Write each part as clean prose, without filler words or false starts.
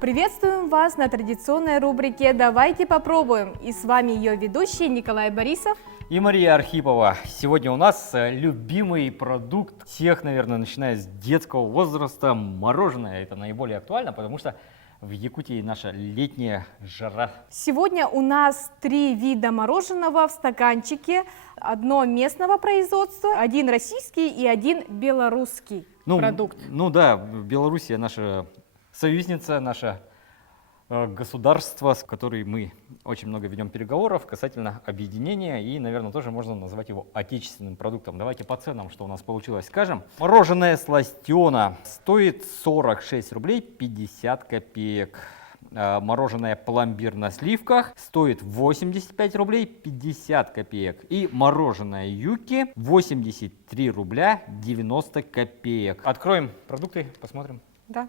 Приветствуем вас на традиционной рубрике «Давайте попробуем». И с вами ее ведущий Николай Борисов и Мария Архипова. Сегодня у нас любимый продукт всех, наверное, начиная с детского возраста, мороженое. Это наиболее актуально, потому что в Якутии наша летняя жара. Сегодня у нас 3 вида мороженого в стаканчике. Одно местного производства, один российский и один белорусский продукт. Ну да, Белоруссия наша союзница, наше государство, с которым мы очень много ведем переговоров касательно объединения, и, наверное, тоже можно назвать его отечественным продуктом. Давайте по ценам, что у нас получилось, скажем. Мороженое сластена стоит 46 рублей 50 копеек. Мороженое пломбир на сливках стоит 85 рублей 50 копеек. И мороженое юки 83 рубля 90 копеек. Откроем продукты, посмотрим. Да.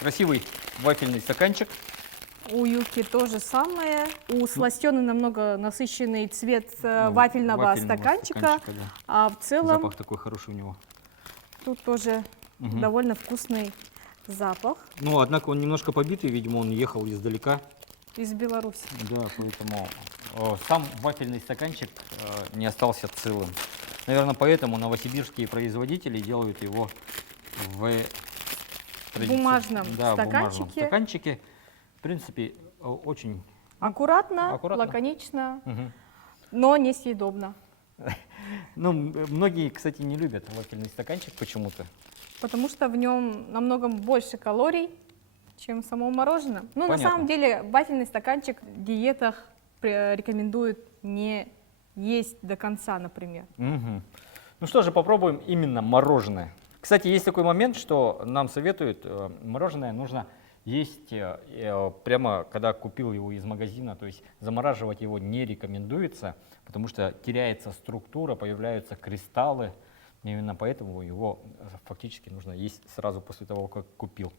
Красивый вафельный стаканчик. У юки то же самое. У сластены намного насыщенный цвет вафельного стаканчика. Да. А в целом запах такой хороший у него. Тут тоже довольно вкусный запах. Ну, однако он немножко побитый, видимо, он ехал издалека. Из Беларуси. Да, поэтому сам вафельный стаканчик не остался целым. Наверное, поэтому новосибирские производители делают его в бумажном бумажном стаканчике. В принципе, очень аккуратно. Лаконично, но несъедобно. Ну, многие, кстати, не любят вафельный стаканчик почему-то. Потому что в нем намного больше калорий, чем в самом мороженом. Ну, на самом деле, вафельный стаканчик в диетах рекомендуют не есть до конца, например. Ну что же, попробуем именно мороженое. Кстати, есть такой момент, что нам советуют, мороженое нужно есть прямо, когда купил его из магазина, то есть замораживать его не рекомендуется, потому что теряется структура, появляются кристаллы. Именно поэтому его фактически нужно есть сразу после того, как купил.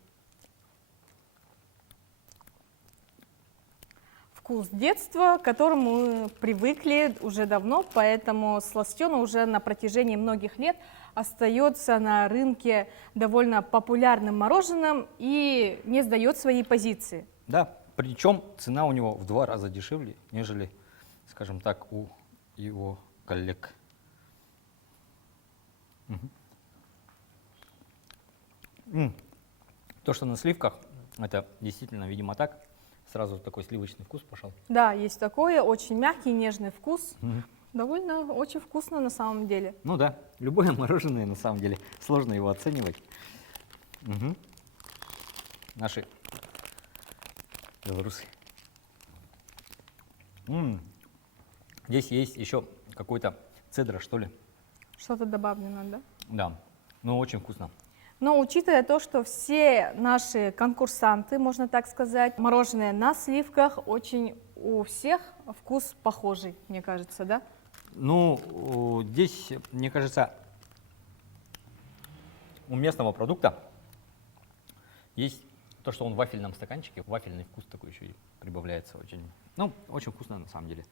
Вкус детства, к которому мы привыкли уже давно, поэтому сластена уже на протяжении многих лет остается на рынке довольно популярным мороженым и не сдает свои позиции. Да, причем цена у него в 2 раза дешевле, нежели, скажем так, у его коллег. То, что на сливках, это действительно, видимо, так. Сразу такой сливочный вкус пошел. Да, есть такое, очень мягкий, нежный вкус. Довольно очень вкусно на самом деле. Ну да, любое мороженое на самом деле, сложно его оценивать. Наши белорусы. Здесь есть еще какой-то цедра, что ли. Что-то добавлено, да? Да, ну очень вкусно. Но учитывая то, что все наши конкурсанты, можно так сказать, мороженое на сливках, очень у всех вкус похожий, мне кажется, да? Ну, здесь, мне кажется, у местного продукта есть то, что он в вафельном стаканчике, вафельный вкус такой еще и прибавляется очень. Ну, очень вкусно на самом деле.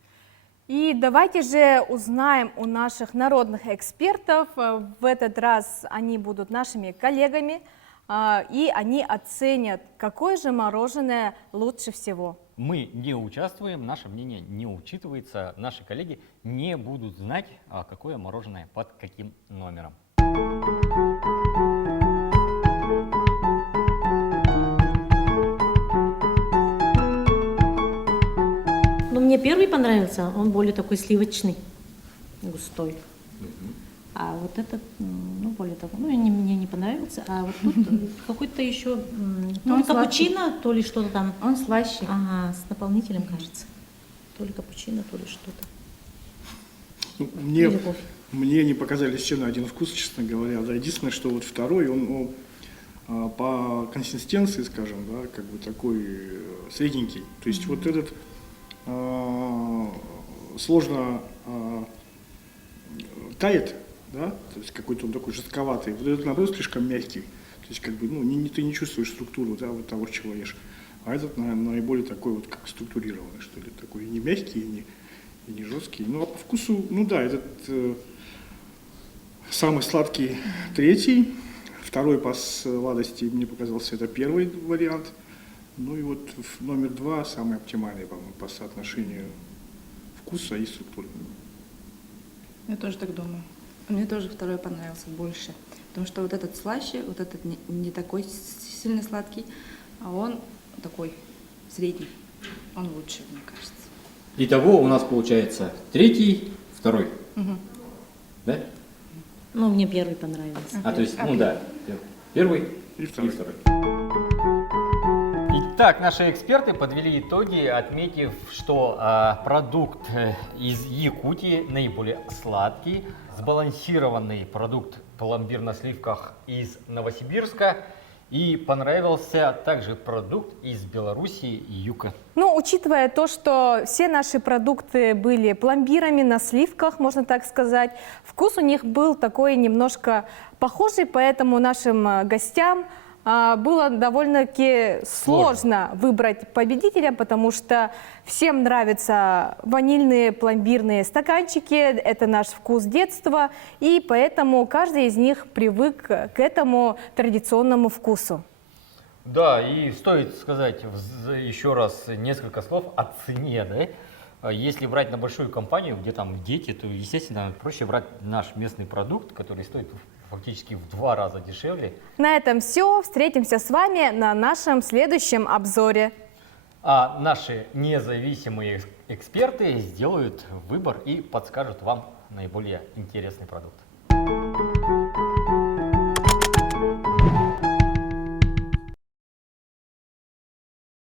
И давайте же узнаем у наших народных экспертов, в этот раз они будут нашими коллегами, и они оценят, какое же мороженое лучше всего. Мы не участвуем, наше мнение не учитывается, наши коллеги не будут знать, какое мороженое под каким номером. Мне первый понравился, он более такой сливочный, густой. А вот этот, ну, более такой, ну, мне не понравился. А вот тут какой-то еще, то ли капучино, то ли что-то там. Он слаще. Ага, с наполнителем, кажется. То ли капучино, то ли что-то. Мне не показались все на один вкус, честно говоря. Да, единственное, что вот второй, он по консистенции, скажем, да, как бы такой средненький. То есть вот этот сложно тает, да, то есть какой-то он такой жестковатый, вот этот, наоборот, слишком мягкий, то есть как бы, ну, ты не чувствуешь структуру, да, вот того, чего ешь, а этот наиболее такой вот как структурированный, что ли, такой не мягкий, и не жесткий. Ну, а по вкусу, ну да, этот самый сладкий третий, второй по сладости мне показался это первый вариант. Ну и вот номер 2 самый оптимальный, по-моему, по соотношению вкуса и структуры. Я тоже так думаю. Мне тоже второй понравился больше. Потому что вот этот слаще, вот этот не такой сильно сладкий, а он такой средний. Он лучше, мне кажется. Итого у нас получается третий, второй. Да? Ну, мне первый понравился. То есть, ну да, первый И второй. Итак, наши эксперты подвели итоги, отметив, что продукт из Якутии наиболее сладкий, сбалансированный продукт пломбир на сливках из Новосибирска, и понравился также продукт из Белоруссии и Юка. Ну, учитывая то, что все наши продукты были пломбирами на сливках, можно так сказать, вкус у них был такой немножко похожий, поэтому нашим гостям было довольно-таки сложно выбрать победителя, потому что всем нравятся ванильные пломбирные стаканчики, это наш вкус детства, и поэтому каждый из них привык к этому традиционному вкусу. Да, и стоит сказать еще раз несколько слов о цене, да? Если брать на большую компанию, где там дети, то, естественно, проще брать наш местный продукт, который стоит фактически в 2 раза дешевле. На этом все. Встретимся с вами на нашем следующем обзоре. А наши независимые эксперты сделают выбор и подскажут вам наиболее интересный продукт.